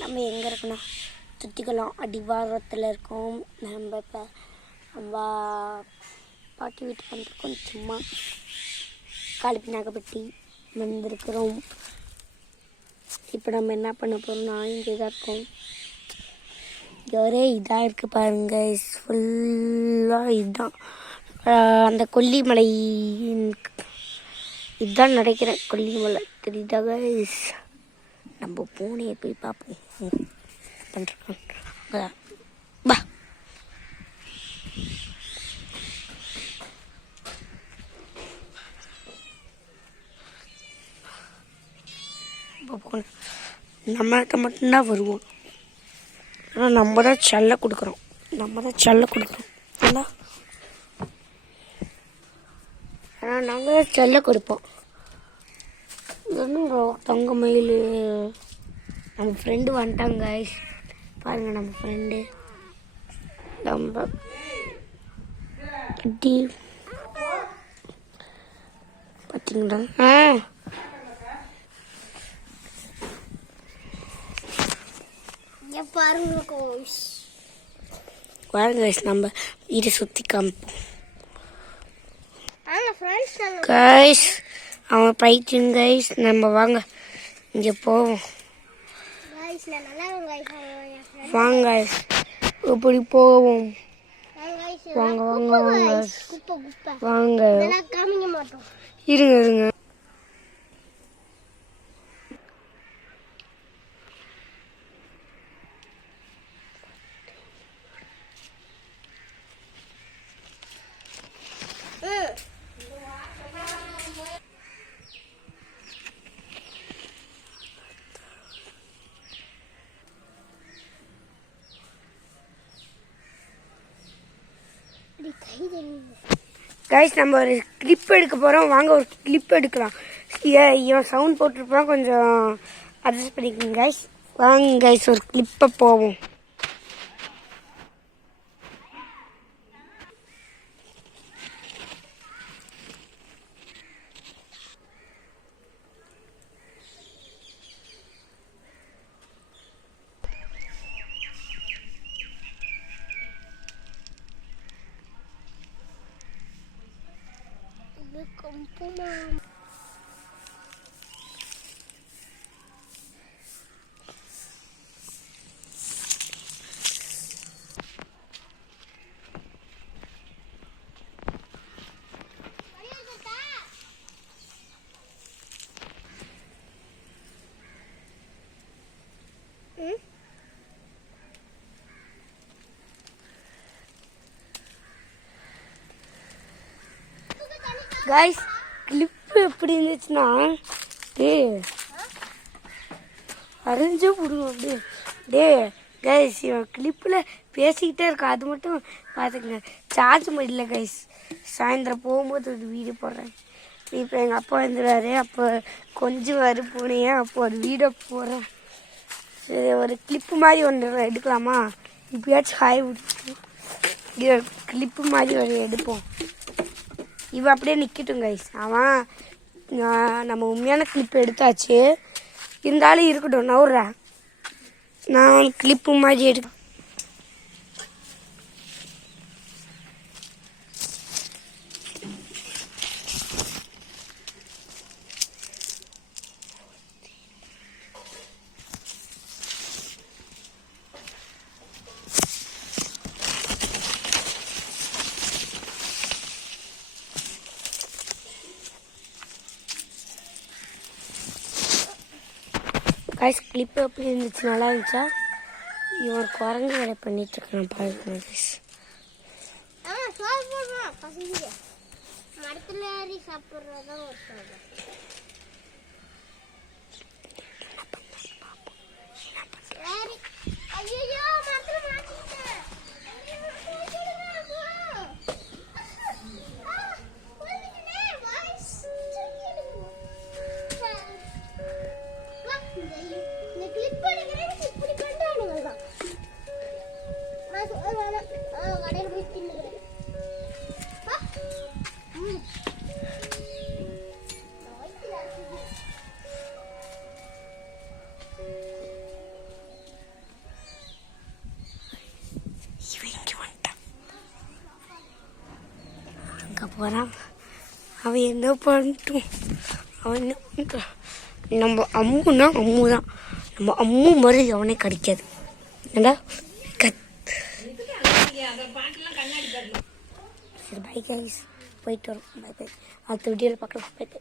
நம்ம எங்கே இருக்கணும் சுற்றிக்கலாம் அடிவாரத்தில் இருக்கோம். நம்ம இப்போ நம்ம பாட்டி வீட்டுக்கு வந்திருக்கோம். சும்மா காலிப்பி நாகப்பட்டி வந்திருக்கிறோம். இப்போ நம்ம என்ன பண்ண போகிறோம்னா இங்கே தான் இருக்கோம். ஒரே இதாக இருக்குது பாருங்க, ஃபுல்லாக இதுதான் அந்த கொல்லிமலை. இதுதான் நினைக்கிறேன் கொல்லிமலை, தெரியுதா கைஸ்? நம்ம பூனையை போய் பார்ப்போம். பண்ணுறோம் பா. நம்மகிட்ட மட்டும்தான் வருவோம். ஆனால் நம்ம தான் செல்ல கொடுக்குறோம். ஆனால் நாங்கள் தான் செல்ல கொடுப்போம். இன்னும் தங்க மயில் நம்ம ஃப்ரெண்டு வந்துட்டாங்க கைஸ். பாருங்கள் நம்ம ஃப்ரெண்டு நம்ம எப்படி பார்த்தீங்களா? பாருங்க கைஸ், நம்ம வீட்டை சுற்றி காமிப்போம் கைஸ். அவன் பைத்தியம் கைஸ். நம்ம வாங்க இங்கே போவோம். வாங்க இப்படி போவோம். வாங்க வாங்க வாங்க வாங்க. இருங்க கைஸ், நம்ம ஒரு கிளிப் எடுக்க போகிறோம். வாங்க ஒரு கிளிப் எடுக்கலாம். இவன் சவுண்ட் போட்டிருப்பான், கொஞ்சம் அட்ஜஸ்ட் பண்ணிக்கோங்க கைஸ். வாங்க கைஸ் ஒரு கிளிப்பை போவோம். கைஸ், கிளிப்பு எப்படி இருந்துச்சுன்னா அரைஞ்சு விடுவோம் அப்படியே. கைஸ், இவன் கிளிப்பில் பேசிக்கிட்டே இருக்கா, அது மட்டும் பார்த்துக்கங்க. சார்ஜ் முடியல கைஸ். சாயந்தரம் போகும்போது ஒரு வீடியோ போடுறேன். இப்போ எங்கள் அப்பா வந்துடுவார், அப்போ கொஞ்சம் வரு பூனையே, அப்போ ஒரு வீடியோ போடுறேன். சரி, ஒரு கிளிப்பு மாதிரி ஒன்று எடுக்கலாமா? இப்பயாச்சும் ஹாய் விட்டு இது கிளிப்பு மாதிரி ஒரு எடுப்போம். இவன் அப்படியே நிற்கட்டும் கைஸ். அவன் நம்ம உண்மையான கிளிப்பு எடுத்தாச்சு, இருந்தாலும் இருக்கட்டும். நவுறேன், நான் கிளிப்பு மாதிரி எடுக்க. கைஸ், கிளிப்பு எப்படி இருந்துச்சு? நல்லா இருந்துச்சா? இவன் குரங்கு வேலை பண்ணிட்டுருக்கான் பாருங்க கைஸ். போகிறான். அவன் என்ன பண்ணிட்டும், அவன் என்ன பண்ணுறான். நம்ம அம்முன்னா அம்மு தான், நம்ம அம்மு மாதிரி அவனே கிடைக்காது. ஏண்டா சரி பை கைஸ், போயிட்டு வரோம். Bye bye. அடுத்த வீடியோவில் பார்க்கலாம். Bye by.